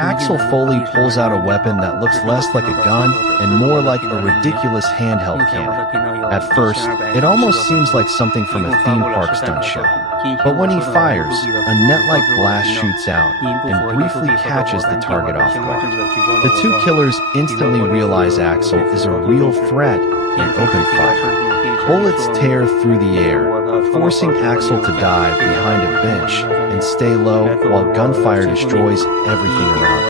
Axel Foley pulls out a weapon that looks less like a gun and more like a ridiculous handheld cannon. At first, it almost seems like something from a theme park stunt show. But when he fires, a net-like blast shoots out and briefly catches the target off guard. The two killers instantly realize Axel is a real threat and open fire. Bullets tear through the air, forcing Axel to dive behind a bench and stay low while gunfire destroys everything around him.